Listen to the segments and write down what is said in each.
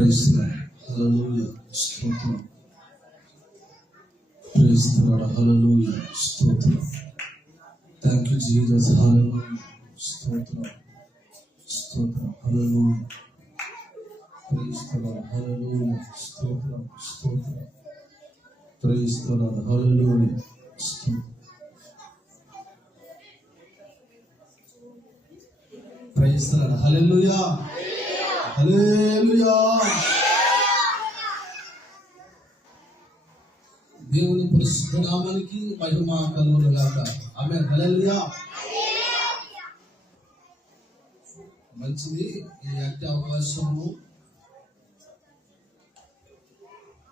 Praise హల్లెలూయా స్తోత్రం. Praise హల్లెలూయా స్తోత్రం. Thank you Jesus. హల్లెలూయా స్తోత్రం స్తోత్రం. హల్లెలూయా ప్రైజ్ హల్లెలూయా స్తోత్రం స్తోత్రం. ప్రైజ్ హల్లెలూయా స్తోత్రం. ప్రైజ్ హల్లెలూయా హల్లెలూయా. దేవుని పరిశుద్ధ నామానికి మహిమ కలుగును గాక. ఆమేన్. హల్లెలూయా. మంచిది. ఈ అట్టి అవకాశము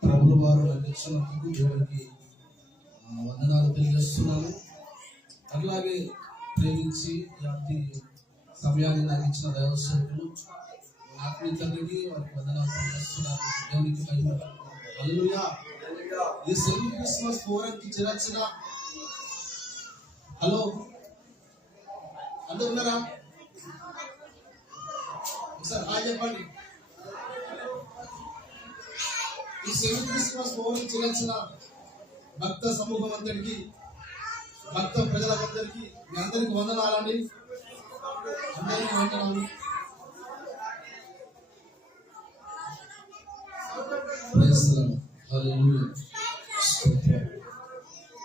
ప్రభుల వారు అందించినందుకు దేవునికి వందనాలు తెలియజేస్తున్నాను. అట్లాగే ప్రేమించి ఇలాంటి సమయాన్ని నాకు ఇచ్చిన దైవ సేవకులు ఆత్మీయ తండ్రికి వారికి వందనాలు తెలియజేస్తున్నాను. దేవునికి మహిమ. హల్లెలూయా. ఈ సెల్ఫ్ క్రిస్మస్ ఫోరంకి చిరచిన హలో అందరూ ఉన్నారా? సార్ హాయ్ చెప్పండి. ఈ సెల్ఫ్ క్రిస్మస్ ఫోరంకి చిరచిన భక్త సమూహం అందరికి, భక్త ప్రజలందరికీ మీ అందరికి వందనాలండి. అందరికీ వందనాలు.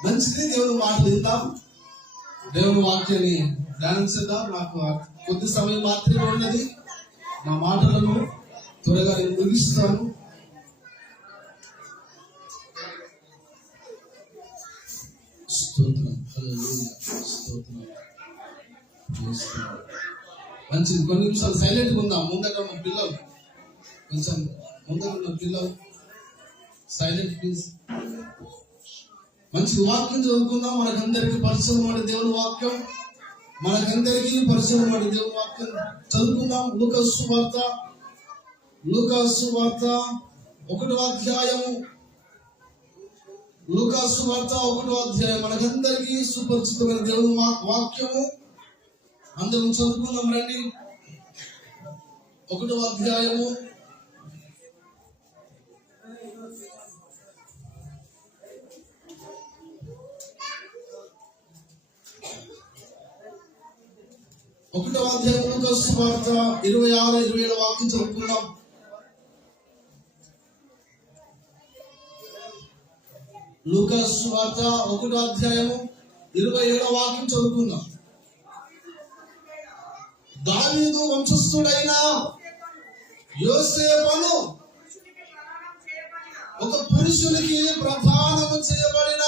మంచిది. దేవుని మాటలు విందాం, దేవుని వాక్యాన్ని ధ్యానించేద్దాం. నాకు కొద్ది సమయం మాత్రమే ఉన్నది. నా మాటలను త్వరగా నేను ముగిస్తాను. స్తోత్రం. మంచిది. కొన్ని నిమిషాలు సైలెంట్గా ఉందాం. ముందర ఉన్న పిల్లలు కొంచెం ముందర ఉన్న పిల్లలు సైలెంట్ ప్లీజ్. మంచి వాక్యం చదువుకుందాం. మనకందరికి పరిచయం పడే దేవుని వాక్యం, మనకందరికీ పరిచయం పడే దేవుని వాక్యం చదువుకుందాం. లూకాసు వార్త 1వ అధ్యాయము. లూకాసు వార్త 1వ అధ్యాయం మనకందరికీ సుపరిచితమైన దేవుని వాక్యము. అందరం చదువుకుందాం రండి. 1వ అధ్యాయము లూకాసు వార్త 26-27 వాక్యం చదువుకుందాం. లూకాసు వార్త 1వ అధ్యాయము 27 వాక్యం చదువుకుందాం. దావీదు వంశస్థుడైన యోసేపును ఒక పురుషునికి ప్రధానము చేయబడిన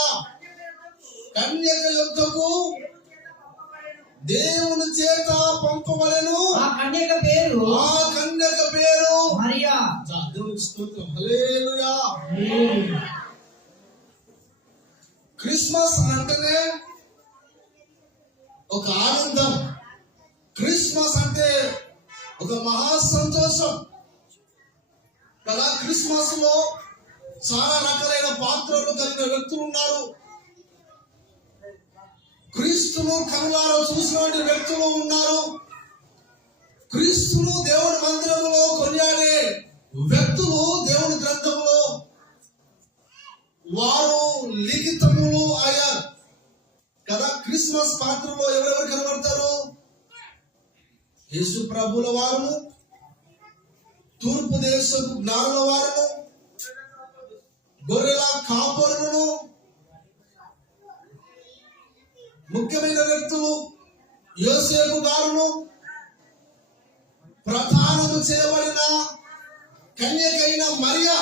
కన్యక యొద్దకు దేవుని చేత పంపబడెను. ఆ కన్యక పేరు మరియా. దేవునికి స్తోత్రం. హల్లెలూయా. క్రిస్మస్ అంటేనే ఒక ఆనందం. క్రిస్మస్ అంటే ఒక మహా సంతోషం కదా. క్రిస్మస్ లో చాలా రకాలైన పాత్రలు కలిగిన వ్యక్తులు ఉన్నారు. క్రీస్తును కనులారా చూసినటువంటి వ్యక్తులు ఉన్నారు. క్రీస్తును దేవుని మందిరంలో కొనియాడే వ్యక్తులు దేవుని గ్రంథంలో వారు లిఖితములు అయ్యారు కదా. క్రిస్మస్ పాత్రలో ఎవరెవరు కనబడతారు? యేసు ప్రభుల వారు, తూర్పు దేశపు జ్ఞానుల వారు, గొర్రెల కాపరులను, ముఖ్యమైన వ్యక్తులు యోసేపు గారును, ప్రధానము చేయబడిన కన్యకైన మరియా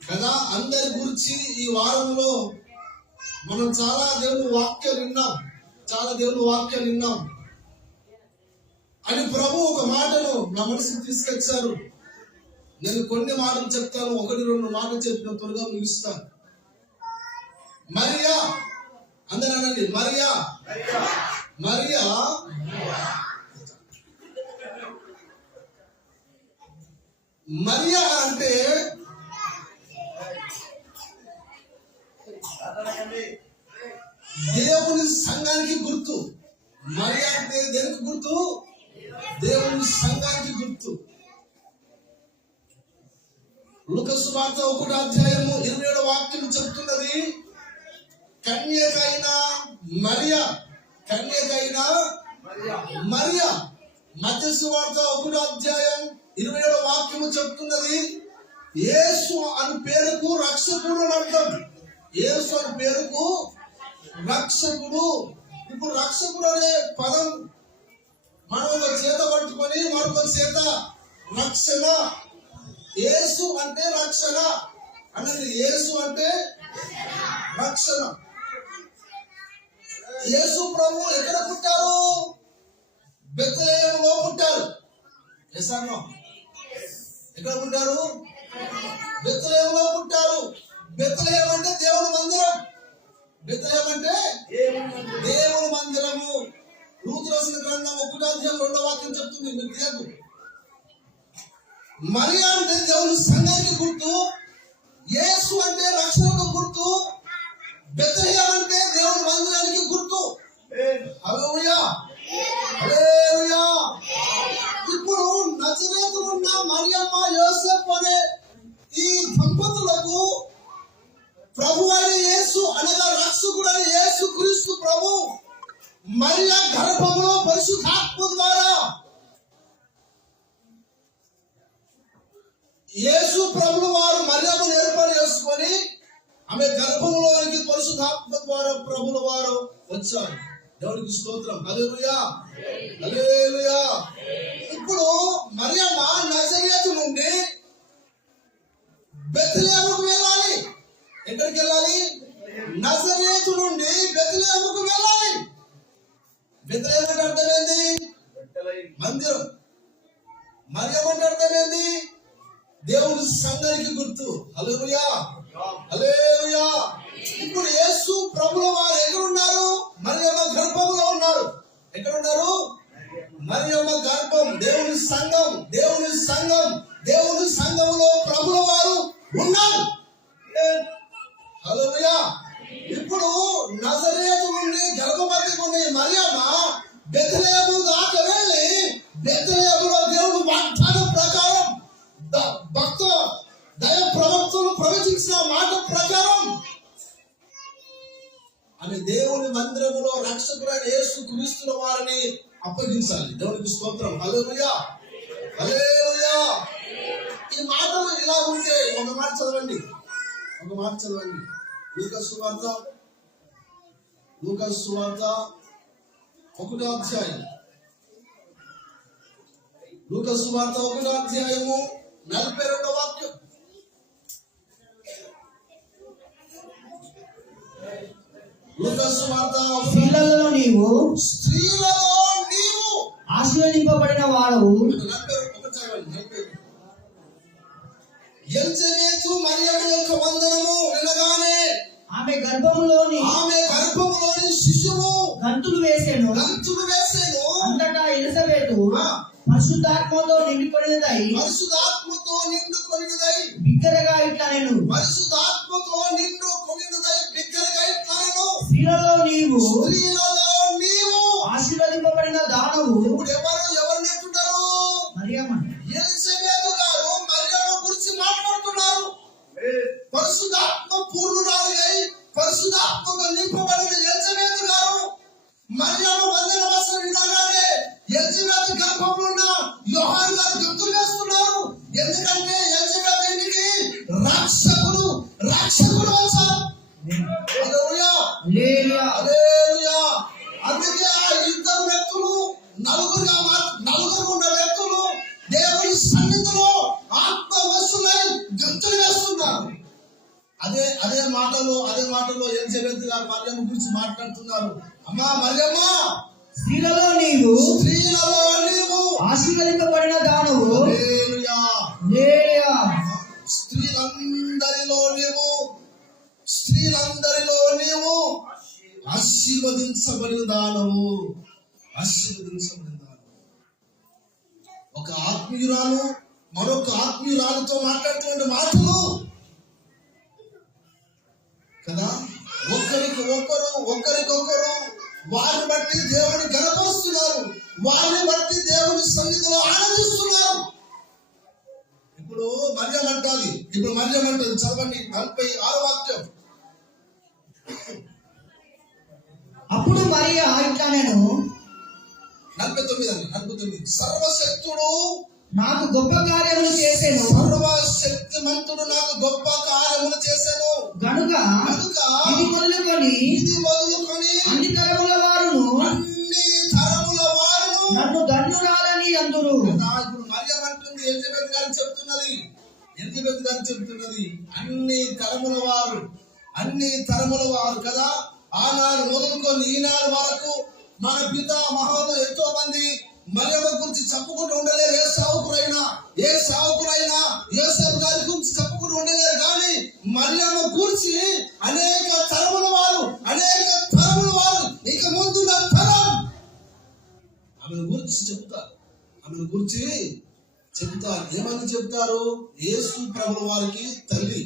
కదా. అందరి గురించి ఈ వారంలో మనం చాలా దేవుని వాక్యాలు విన్నాం. అని ప్రభు ఒక మాటను నా మనసుకు తీసుకొచ్చారు. నేను కొన్ని మాటలు చెప్తాను, 1-2 మాటలు చెప్పిన త్వరగా ముగిస్తాను. మరియా అందరూ అనండి. మరియా అంటే దేవుని సంఘానికి గుర్తు. మరియా అంటే దేనికి గుర్తు? దేవుని సంఘానికి గుర్తు. లూకా సువార్త 1:27 చెప్తున్నది, కన్యకైన మరియా మత్తయి సువార్త 1:27 చెప్తున్నది, యేసు అని పేరుకు రక్షకుడు అని అర్థం. యేసు అని పేరుకు రక్షకుడు. ఇప్పుడు రక్షకుడు అనే పదం మనం ఒక చేత పట్టుకొని మరొక చేత రక్షణ. యేసు అంటే రక్షణ అన్నది. యేసు అంటే రక్షణ. యేసు ప్రభు ఎక్కడ పుట్టారు? బెత్లెహేములో పుట్టారు. ఎక్కడ పుట్టారు? బెత్లెహేములో పుట్టారు. బెత్లెహేము అంటే దేవుని మందిరం. బెత్లెహేము అంటే దేవుని మందిరము. రూతు రాసిన గ్రంథం 1:2 చెప్తుంది, మీకు తెలియదు. మరియా అంటే దేవుని సంఘానికి గుర్తు. యేసు అంటే రక్షణకు గుర్తు. బెత్లెహేము అంటే దేవుని మందిరానికి గుర్తు. హల్లెలూయా, హల్లెలూయా. ఇప్పుడు నజరేతులో ఉన్న మరియమ్మ, యోసేపు అనే ఈ దంపతులకు ప్రభు అయిన యేసు అనగా రక్షకుడైన యేసు క్రీస్తు ప్రభు మరియా గర్భంలో పరిశుద్ధాత్మ ద్వారా యేసు ప్రభువు వారు మరియమ్మను ఏర్పాటు చేసుకొని ఆమె గర్భంలోనికి పరిశుద్ధాత్మ ద్వారా ప్రభువుల వారు వచ్చారు. దేవునికి స్తోత్రం. హల్లెలూయా, హల్లెలూయా. ఇప్పుడు మరియమ్మ నజరేతు నుండి బెత్లెహేముకు వెళ్ళాలి. ఎక్కడికి వెళ్ళాలి? నజరేతు నుండి బెత్లెహేముకు వెళ్ళాలి. బెత్లెహేము అంటే అర్థం ఏంది? మందిరం. మరియమ్మ అంటే అర్థం ఏంది? దేవుని సంఘానికి గుర్తు. హల్లెలూయా, హల్లెలూయా. ఇప్పుడు యేసు ప్రభువు వారు ఎక్కడున్నారు? మరియమ్మ గర్భంలో ఉన్నారు. ఎక్కడున్నారు? మరియమ్మ గర్భం. దేవుని సంఘం, దేవుని సంఘం, దేవుని సంఘంలో ప్రభువు వారు ఉన్నారు. హల్లెలూయా. ఇప్పుడు నజరేతు నుండి గర్భవతిగా ఉన్న మరియమ్మ బెత్లెహేము దాకా వెళ్ళి బెత్లెహేములో దేవుడు వాగ్దానం ప్రకారం భక్త దైవ ప్రవక్తలు ప్రవచించిన మాట ప్రకారం ఆమె దేవుని మందిరములో రక్షకుడైన యేసు క్రీస్తుల వారిని అప్పగించాలి. దేవునికి స్తోత్రం. హల్లెలూయా, హల్లెలూయా. ఈ మాటలు ఇలా ఉంటే ఒక మాట చదవండి. లూకా సువార్త 1:42. లూకా సువార్త 1:42 లూకా సువార్త, స్త్రీలలో నీవు ఆశీర్వదింపబడిన వాడవు. ఎలిజబెతు మరియమ్మ యొక్క వందనము వినగానే ఆమె గర్భములోని శిశువు గంతులు వేసెను. అంతటా ఎలిజబెతు పరిశుద్ధాత్మతో నిండుకొనినదై బిగ్గరగా ఇట్లా నేను స్త్రీలలో నీవు ఆశీర్వదింపబడిన దానవు. ఇప్పుడు ఎవరు నేర్చుంటారు? మరియమ్మ. ఎలిజబెతు గారు మరియమ్మ గురించి మాట్లాడుతున్నారు. పరిశుద్ధాత్మ పూర్ణురాలుగై పరిశుద్ధాత్మతో నింపబడిన ఎలిజబెతు గారు మరియమ్మ వందన వచనం వినగానే ఎలిజబెతు గర్భంలో ఉన్న యోహాను గారు గంతులు వేస్తున్నారు. ఎందుకంటే ఎలిజబెతు ఇంటికి రక్షకుడు వచ్చారు. హల్లెలూయా, హల్లెలూయా. అందుకే ఆ ఇద్దరు వ్యక్తులు నలుగురు ఉన్న వ్యక్తులు దేవుని సన్నిధిలో ఆత్మవశులై గంతులు వేస్తున్నారు. అదే మాటలో ఎలిజబెతు గారు మరియమ్మ గురించి మాట్లాడుతున్నారు. అమ్మా మరియమ్మ, స్త్రీలలో నీవు ఆశీర్వదింపబడిన దానవు. హల్లెలూయా, హల్లెలూయా. స్త్రీలందరిలో నీవు ఆశీర్వదించబడిన దానవు. ఒక ఆత్మీయురాలు మరొక ఆత్మీయురాలతో మాట్లాడుతున్న మాటలు కదా. ఒకరికొకరు వారిని బట్టి దేవుని గణపరుస్తున్నారు, వారిని బట్టి దేవుని సన్నిధిలో ఆనందిస్తున్నారు. ఇప్పుడు మర్యం అంటుంది, చదవండి 46వ వాక్యం. అప్పుడు మరియా ఇట్లా నేను 49 సర్వశక్తుడు నాకు గొప్ప కార్యములు చేసేను, సర్వశక్తిమంతుడు నాకు గొప్ప కార్యములు చేశాను గనుక ఇది మొదలుకొని అన్ని తరముల వారును నన్ను ధన్యురాలని అందురు. ఇప్పుడు మరియం అంటుంది, ఎలిజబెత్ గారు చెప్తున్నది అన్ని తరముల వారు కదా. ఆనాడు మొదలుకొని ఈనాడు వరకు మన పిత మహాలు ఎంతో మంది మరియమ్మ గురించి చెప్పుకుంటూ ఉండలేరు. ఏ సావుకురైనా యోసేపు గారి గురించి చెప్పుకుంటూ ఉండలేరు. కానీ మరియమ్మ గురించి అనేక తరముల వారు ఇక ముందున్న తరం ఆమెను గురించి చెప్తారు. ఏమని చెప్తారు? యేసు ప్రభుల వారికి తల్లి,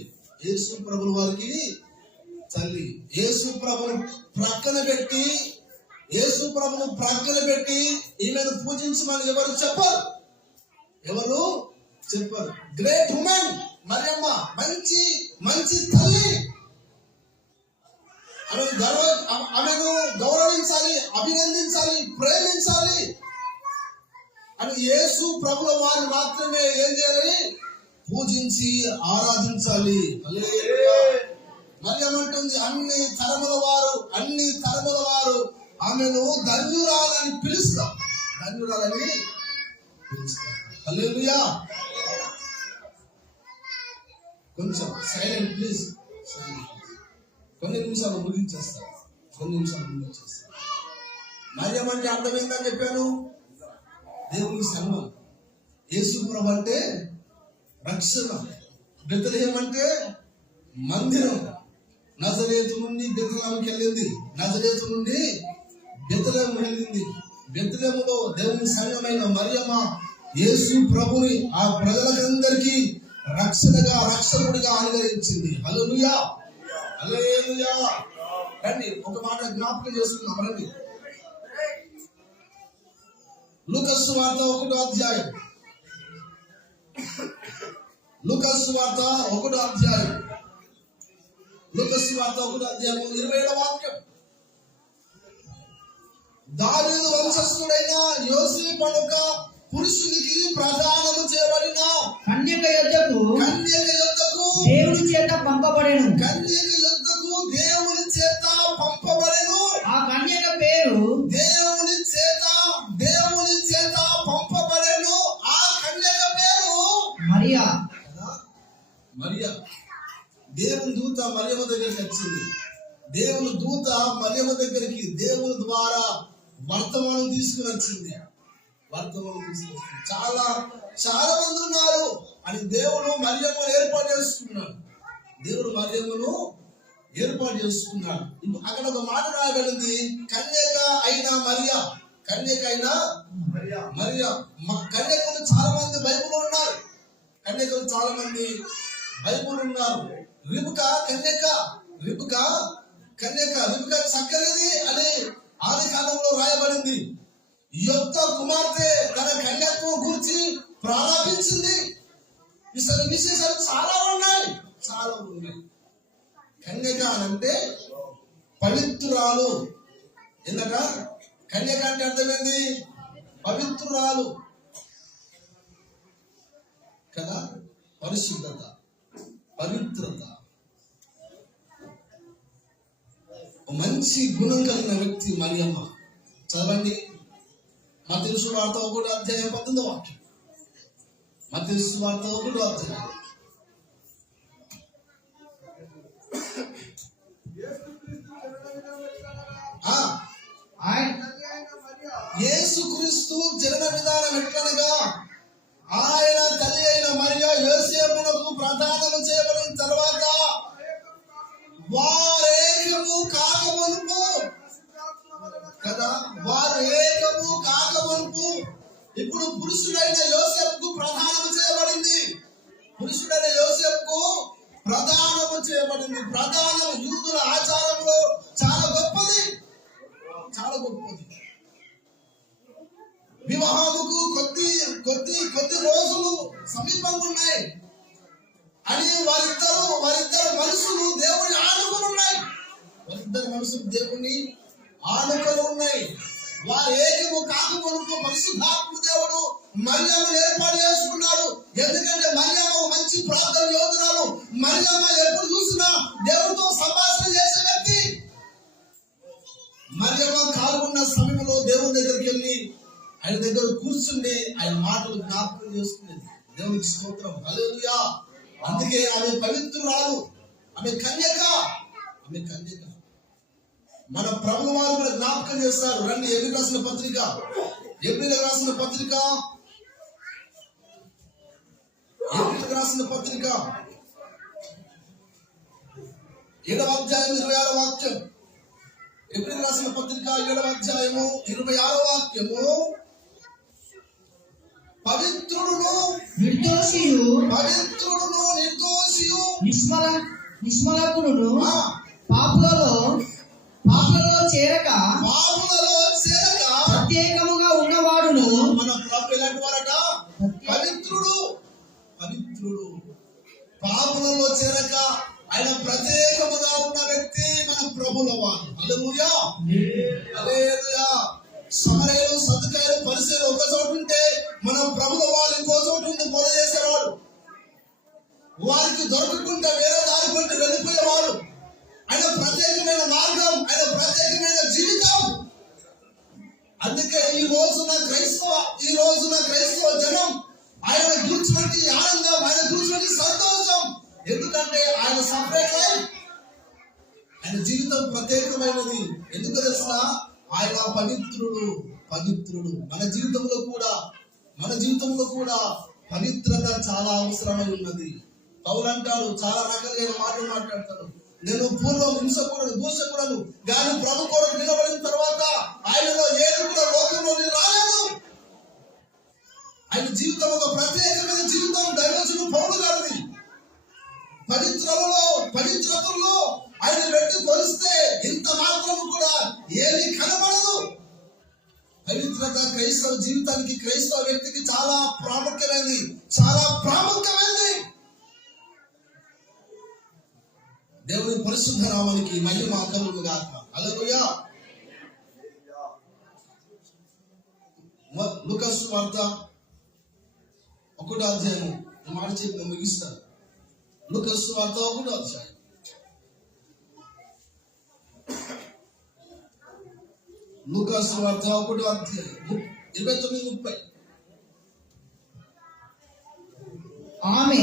యేసు ప్రభుల ప్రక్కన పెట్టి ఈమెను పూజించమని ఎవరు చెప్పరు. గ్రేట్ ఉమెన్ మరియమ్మ, మంచి తల్లి. ఆమెను గౌరవించాలి, అభినందించాలి, ప్రేమించాలి అని యేసు ప్రభుల వారిని మాత్రమే ఏం చేయాలి? పూజించి ఆరాధించాలి. మరియమ్మ అంటుంది, అన్ని తరముల వారు ఆమెను ధన్యురాలని పిలుస్తారు. హల్లెలూయా. కొంచెం సైలెంట్ ప్లీజ్. కొన్ని నిమిషాలు ముగించేస్తారు. మరియమ్మ అంటే అర్థమైందని చెప్పాను, దేవుని సంఘం. యేసు ప్రభు అంటే రక్షణ. బెత్లెహేము అంటే మందిరం. నజరేతు నుండి బెత్లెహేముకి వెళ్ళింది. బెత్లెహేములో దేవుని సంఘమైన మరియమ్మ యేసు ప్రభుని ఆ ప్రజలందరికీ రక్షకుడిగా అనుగ్రహించింది. హల్లెలూయా. రండి ఒక మాట జ్ఞాపకం చేసుకున్నాం. రండి లూకాసు సువార్త 1వ అధ్యాయం. 27వ వాక్యం. దావీదు వంశస్థుడైన యోసేపు అనొక పురుషునికి ప్రదానము చేయబడిన కన్యక యొద్దకు దేవుని చేత పంపబడెను. ఆ కన్యక పేరు దేవుని చేత పంపబడెను. ఆ కన్యక పేరు మరియా. దేవుని దూత మరియమ్మ దగ్గరికి వచ్చింది. దేవుని దూత మరియమ్మ దగ్గరికి దేవుని ద్వారా వర్తమానం తీసుకుని వచ్చింది. చాలా మంది ఉన్నారు అని దేవుడు మరియమ్మను ఏర్పాటు చేసుకున్నాడు. ఇప్పుడు అక్కడ ఒక మాట రాయబడింది, కన్యక అయిన మరియా. కన్యకలు చాలా మంది బైబిల్ ఉన్నారు. రిబ్కా చక్కనిది అని ఆది కాలంలో రాయబడింది. యొక్క కుమార్తె తన కన్యత్వం గురించి ప్రారంభించింది. విశేషాలు చాలా ఉన్నాయి. కన్యక అంటే పవిత్రురాలు. ఎందుక కన్యక అంటే అర్థమైంది? పవిత్రురాలు కదా. పరిశుద్ధత, పవిత్రత, మంచి గుణం కలిగిన వ్యక్తి మరియమ్మ. చదవండి మత్తయి సువార్త 1వ అధ్యాయం 18వ వాక్యం. మత్తయి సువార్త 1వ అధ్యాయం. యేసుక్రీస్తు జనన విధానం ఎట్లనగా ఆయన తల్లి అయిన మరియా యోసేపునకు ప్రదానము చేయబడిన తర్వాత వారు ఏకము కాకమునుపు ఇప్పుడు పురుషుడైన యోసేపుకు ప్రదానము చేయబడింది. ప్రదానం యూదుల ఆచారంలో చాలా గొప్పది. చాలా గొప్పది. వివాహముకు కొద్ది రోజులు సమీపంగా ఉన్నాయి అని వారిద్దరు మనసులు దేవుని ఆనుకొని ఉన్నాయి. వారిద్దరు మనసులు దేవుని ఆనుకొని ఉన్నాయి. వారు ఏకము కాకమునుపు పరిశుద్ధాత్మ దేవుడు మరియమ్మను ఏర్పాటు చేసుకున్నాడు. ఎందుకంటే మరియమ్మ మంచి ప్రార్థన యోధురాలు. మరియమ్మ ఎప్పుడు చూసినా దేవుడితో సంభాషణ చేసే వ్యక్తి. మరియమ్మ కాలున్న సమయంలో దేవుని దగ్గరికి వెళ్ళి ఆయన దగ్గర కూర్చుండి ఆయన మాటలు జ్ఞాపకం చేసుకునేది. దేవునికి స్తోత్రం, హల్లెలూయా. అందుకే ఆమె పవిత్రురాలు, ఆమె కన్యక. మన ప్రభు వారు కూడా జ్ఞాపకం చేస్తారు. రండి, ఎబ్రీయులకు రాసిన పత్రిక 7వ అధ్యాయం 26వ వాక్యం. ఎబ్రీయులకు రాసిన పత్రిక 7వ అధ్యాయము 26వ వాక్యము. పవిత్రుడును నిర్దోషియు నిష్మలకుడును పాపులలో చేరక ప్రత్యేకముగా ఉన్నవాడును. మన ప్రభు ఎలాంటి వారట? పవిత్రుడు. పాపులలో చేరక ఆయన ప్రత్యేకముగా ఉన్న వ్యక్తి మన ప్రభుల వారు. హల్లెలూయా, హల్లెలూయా. సమరయులు, సదుకాయలు, పరిసయ్యులు ఒక చోటు ఉంటే మన ప్రభుల వారు ఇంకో చోటు ఉండి బోధ చేసేవాడు. వారికి దొరకకుండా వేరే దారి కొంటే వెళ్ళిపోయేవారు. ఆయన ప్రత్యేకమైన మార్గం, ఆయన ప్రత్యేకమైన జీవితం. అందుకే ఈ రోజున క్రైస్తవ జనం ఆయన కూర్చున్నట్టు ఆనందం, ఆయన కూర్చున్నట్టు సంతోషం. ఎందుకంటే ఆయన సపరేట్ లైఫ్, ఆయన జీవితం ప్రత్యేకమైనది. ఎందుకు తెలుసా? ఆయన పవిత్రుడు. మన జీవితంలో కూడా పవిత్రత చాలా అవసరమై ఉన్నది. పౌలు అంటాడు, చాలా రకాలైన మాటలు మాట్లాడతాడు. నేను పూర్వం హింసకుడను, దూషకుడను, కానీ ప్రభు కొరకు నిలబడిన తర్వాత ఆయనలో ఏది కూడా లోకంలో రాలేదు. ఆయన జీవితం ఒక ప్రత్యేకమైన జీవితం. దైవజనుడు పౌలు గారిది. పవిత్రతలో ఆయన పెట్టి కొలిస్తే ఇంత మాత్రం కూడా ఏమీ కనబడదు. పవిత్రత క్రైస్తవ జీవితానికి, క్రైస్తవ వ్యక్తికి చాలా ప్రాముఖ్యమైనది. దేవుని పరిశుద్ధ నామానికి మహిమ కలుగును గాక. హల్లెలూయా. లూకా సువార్త 1వ అధ్యాయం మాట చెప్పి ముగిస్తాను. లూకా సువార్త 1వ అధ్యాయం. లూకా సువార్త 1వ అధ్యాయం 29-30. ఆమె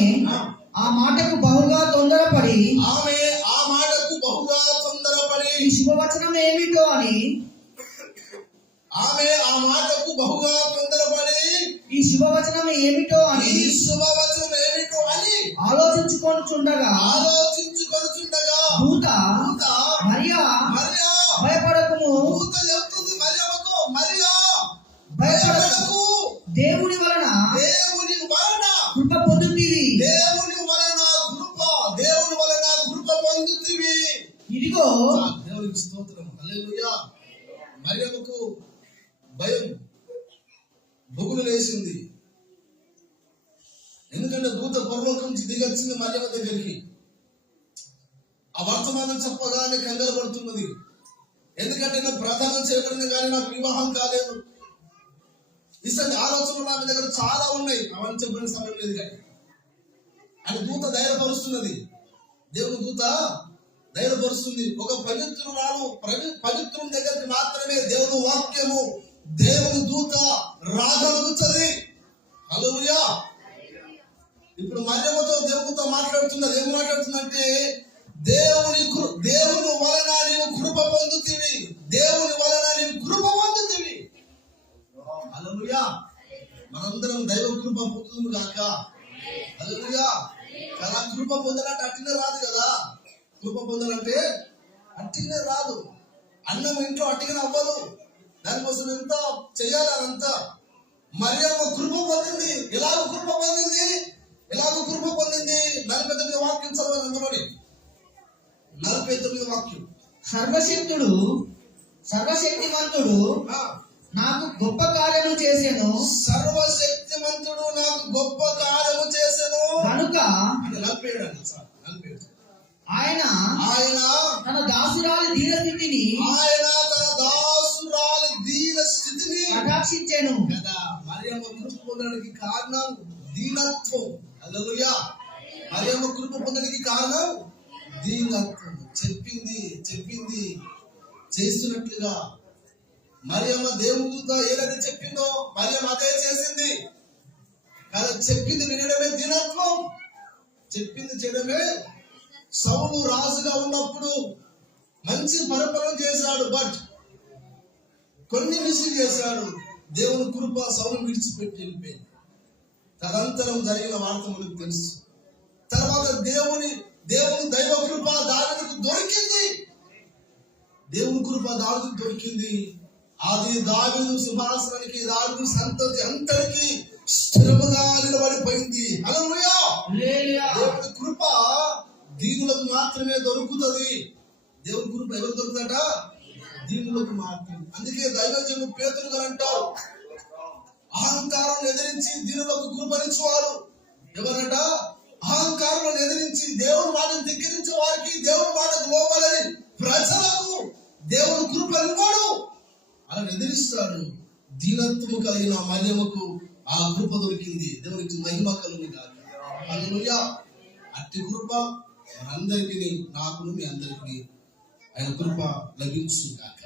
ఆ మాటకు బహుగా తొందరపడి ఈ శుభవచనం ఏమిటో అని ఆలోచించుకొనుచుండగా దూత మరియా భయపడకుము, దేవుని వలన కృప పొందుతివి. ఇదిగో దేవునికి స్తోత్రం, హల్లెలూయా. మరియమ్మకు భయం బొగులు లేసింది. ఎందుకంటే దూత పరలోకం నుంచి దిగొచ్చింది మరియమ్మ దగ్గరికి. ఆ వర్తమానం చెప్పగానే కంగారు పడుతున్నది. ఎందుకంటే నేను ప్రధానం చేయబడింది కానీ నాకు వివాహం కాలేదు. ఇసంటి ఆలోచనలు ఆమె దగ్గర చాలా ఉన్నాయి. అవన్నీ చెప్పిన సమయం లేదు. కానీ అని దూత ధైర్యపరుస్తున్నది. దేవుని దూత ధైర్యపరుస్తుంది. ఒక పవిత్రుని దగ్గరికి మాత్రమే దేవుని వాక్యము, దేవుని దూత రాగలుగుతుంది. హల్లెలూయా. ఇప్పుడు మరియమ్మతో దేవునితో మాట్లాడుతున్నది. ఏం మాట్లాడుతుందంటే దేవుని వలన నీవు కృప పొందుతీవి. హల్లెలూయా. మనందరం దైవ కృప పొందుతుంది కాక. హల్లెలూయా. అలా కృప పొందాలంటే అట్టినే రాదు కదా. కృప పొందాలంటే అట్టినే రాదు. అన్నం ఇంట్లో అట్టిగానే అవ్వదు. దానికోసం ఎంత చెయ్యాలి అదంతా. మరియమ్మ కృప పొందింది. ఎలాగో కృప పొందింది 49 వాక్యం చదవాలి. అందులోని 49 వాక్యం. సర్వశక్తిమంతుడు ఆ, నాకు గొప్ప కార్యము చేసెను సర్వశక్తిమంతుడు నాకు గొప్ప కార్యము చేసెను కనుక అంటే నలిపేయడు అండి సార్, నలిపేయడు. ఆయన ఆయన తన దాసురాలి దీనస్థితిని ఆయన తన దాసురాలి దీన స్థితిని కటాక్షించెను కదా. మరియమ్మ కృప పొందడానికి కారణం దీనత్వం. హల్లెలూయా. మరియమ్మ కృప పొందడానికి కారణం దీనత్వం. చెప్పింది చేస్తున్నట్లుగా మరియమ్మ దేవుని దూత ఏదైతే చెప్పిందో మరియమ్మ అదే చేసింది కదా. చెప్పింది వినడమే దీనత్వం, చెప్పింది చేయడమే. సౌలు రాజుగా ఉన్నప్పుడు మంచి పరిపాలన చేశాడు, బట్ కొన్ని మిస్టేక్ చేశాడు. దేవుని కృప సౌలు విడిచిపెట్టి వెళ్ళిపోయింది. తదంతరం జరిగిన వార్త మనకు తెలుసు. తర్వాత దేవుని దైవ కృప దావీదుకు దొరికింది. దేవుని కృప దావీదుకు దొరికింది. అది దావీదు సింహాసనానికి, దావీదు సంతతి అంతరికి స్థిరముగా నిలబడిపోయింది. హల్లెలూయా. దేవుని కృప దీనులకు మాత్రమే దొరుకుతుంది. దేవుని కృప ఎవరు దొరుకుతుందట? దీనులకు మాత్రమే. అందుకే దైవజనుడు పేతురు గారు అంటారు, అహంకారం ఎదిరించి దీనులకు కృపనిచ్చేవారు ఎవరట? అహంకారం ఎదిరించి దేవుని మాటను ధిక్కరించే వారికి, దేవుని మాటకు లోబడని ప్రజలకు దేవుని కృప ఇవ్వడు, అలా ఎదిరిస్తాడు. దీనత్వము కలిగిన మరియమ్మకు ఆ కృప దొరికింది. దేవునికి మహిమ కలుగును గాక. హల్లెలూయా. అట్టి కృప మనందరికీ, నాకు మీ అందరికీ ఆయన కృప లభించును గాక.